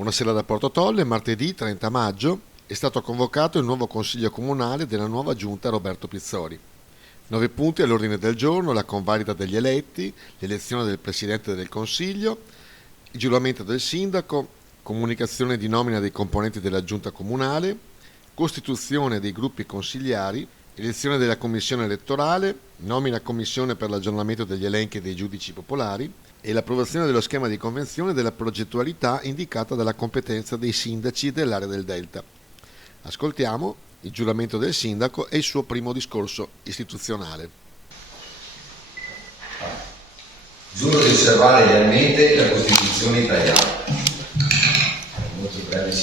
Buonasera da Porto Tolle, martedì 30 maggio è stato convocato il nuovo Consiglio Comunale della nuova Giunta Roberto Pizzori. 9 punti all'ordine del giorno: la convalida degli eletti, l'elezione del Presidente del Consiglio, il giuramento del Sindaco, comunicazione di nomina dei componenti della Giunta Comunale, costituzione dei gruppi consigliari, elezione della Commissione elettorale, nomina Commissione per l'aggiornamento degli elenchi dei giudici popolari e l'approvazione dello schema di convenzione della progettualità indicata dalla competenza dei sindaci dell'area del Delta. Ascoltiamo il giuramento del sindaco e il suo primo discorso istituzionale. Giuro di osservare lealmente la Costituzione italiana. Molto breve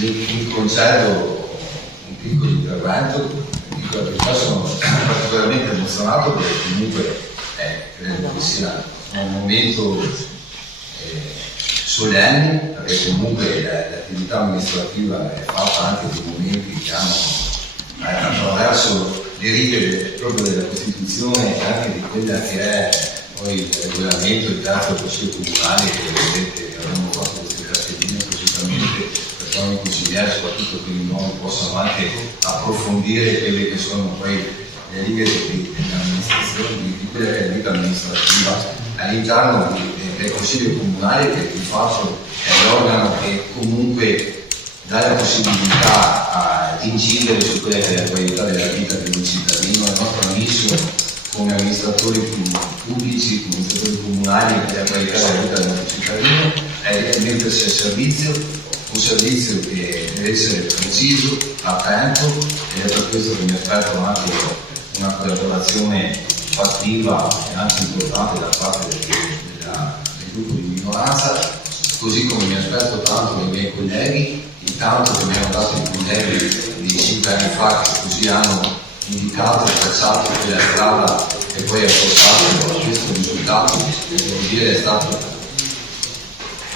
Mi concedo un piccolo intervento. Dico la verità, sono particolarmente emozionato perché comunque credo che sia un momento solenne, perché comunque l'attività amministrativa è fatta anche di momenti che hanno attraverso le righe proprio della Costituzione e anche di quella che è poi il regolamento, il tratto del Consiglio Comunale, che vedete abbiamo fatto queste cartelline appositamente per ogni consigliere, soprattutto per i nuovi, possano anche approfondire quelle che sono poi le righe dell'amministrazione, di quella che è la vita amministrativa all'interno del Consiglio Comunale, che di fatto è l'organo che comunque dà la possibilità di incidere su quella che è la qualità della vita di un cittadino. La nostra missione come amministratori pubblici, come amministratori comunali, per la qualità della vita del nostro cittadino è di mettersi al servizio, un servizio che deve essere preciso, attento, ed è per questo che mi aspetto anche una collaborazione fattiva e anche importante da parte del gruppo di minoranza, così come mi aspetto tanto dai miei colleghi, il tanto che mi hanno dato i colleghi di 5 anni fa, che così hanno indicato e tracciato quella strada che poi ha portato a questo risultato, che devo dire è stato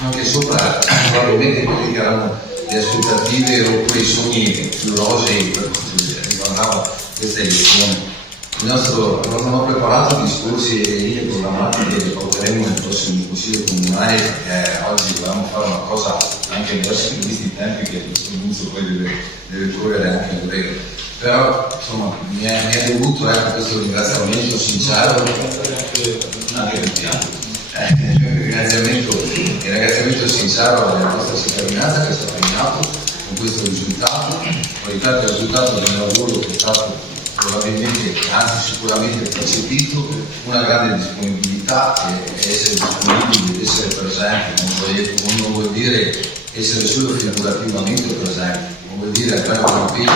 anche sopra probabilmente quelli che erano le aspettative o quei sogni più rosei per quanto riguardava questa elezione. Non ho preparato discorsi e linee programmatiche che porteremo nel prossimo Consiglio Comunale, perché oggi volevamo fare una cosa anche verso questi tempi che questo inizio poi deve correre anche in breve. Però insomma mi è dovuto questo ringraziamento sincero anche per piano. Il ringraziamento sincero alla nostra cittadinanza che è sottolineato con questo risultato. Ho ripetuto il risultato del lavoro che è stato probabilmente, anzi sicuramente percepito, una grande disponibilità e essere disponibili ed essere presenti non vuol dire essere solo figurativamente presenti, non vuol dire avere un impegno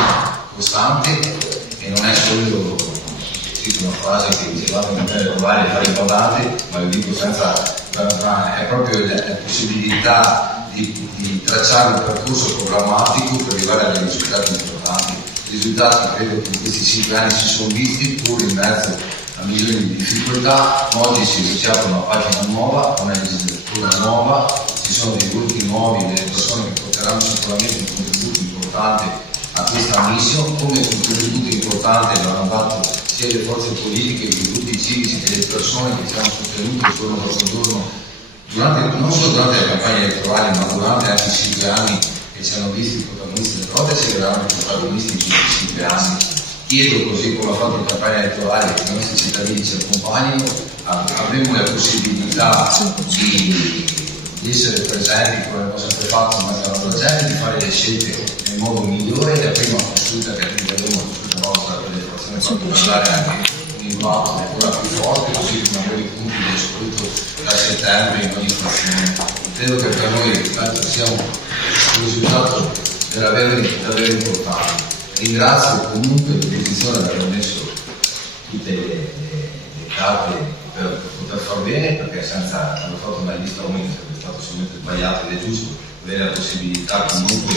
costante, e non è solo una frase che dicevate non è trovare fare ballate, ma lo dico senza è proprio la possibilità di tracciare un percorso programmatico per arrivare a dei risultati importanti. Risultati credo che in questi 5 anni si sono visti, pur in mezzo a milioni di difficoltà. Oggi si è iniziata una pagina nuova, una legislatura nuova, ci sono dei gruppi nuovi, delle persone che porteranno sicuramente un contributo importante a questa missione, come un contributo importante l'hanno dato sia le forze politiche, che i gruppi civici, che le persone che ci hanno sostenuto giorno dopo giorno, non solo durante la campagna elettorale, ma durante anche i 5 anni che ci hanno visti protagonisti del Rodes e erano protagonisti in questi 5 anni. Chiedo, così come ho fatto in campagna elettorale, che i nostri cittadini ci accompagnino, avremo la possibilità di essere presenti, come abbiamo sempre fatto in mezzo alla gente, di fare le scelte nel modo migliore. La prima consulta che attiveremo la nostra per le formazioni parlare anche un impatto ancora più forte, così come nuovi punti di ascolto da settembre in ogni frazione. Credo che per noi sia un risultato davvero importante. Ringrazio comunque l'opposizione per aver messo tutte le carte per poter far bene, perché senza aver fatto una lista unica sarebbe stato sicuramente sbagliato, ed è giusto avere la possibilità comunque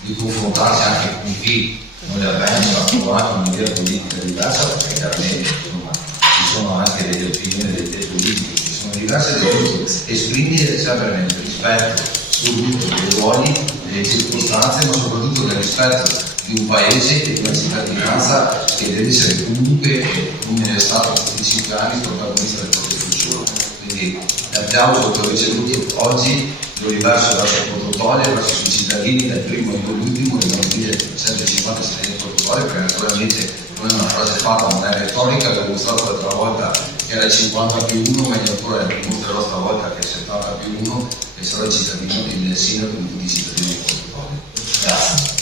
di confrontarsi anche con chi non le avvenga, o anche un'idea politica diversa, perché chiaramente insomma, ci sono anche delle opinioni, delle idee politiche che sono diverse, ed è giusto esprimere sempre nel rispetto soprattutto dei ruoli, delle circostanze, ma soprattutto nel rispetto di di un paese e di una cittadinanza che deve essere comunque, come è stato per tutti i 5 anni, protagonista del proprio futuro. Quindi l'applauso che ho ricevuto oggi lo riverso verso il protocollo, verso i cittadini, dal primo all'ultimo, e non dire 150 cittadini del protocollo, perché naturalmente non è una frase fatta, non è retorica, l'ho dimostrato l'altra volta che era il 50 più 1, meglio ancora dimostrerò stavolta che è il 70 più 1 e sarò il cittadino del sindaco di tutti i cittadini del protocollo. Grazie.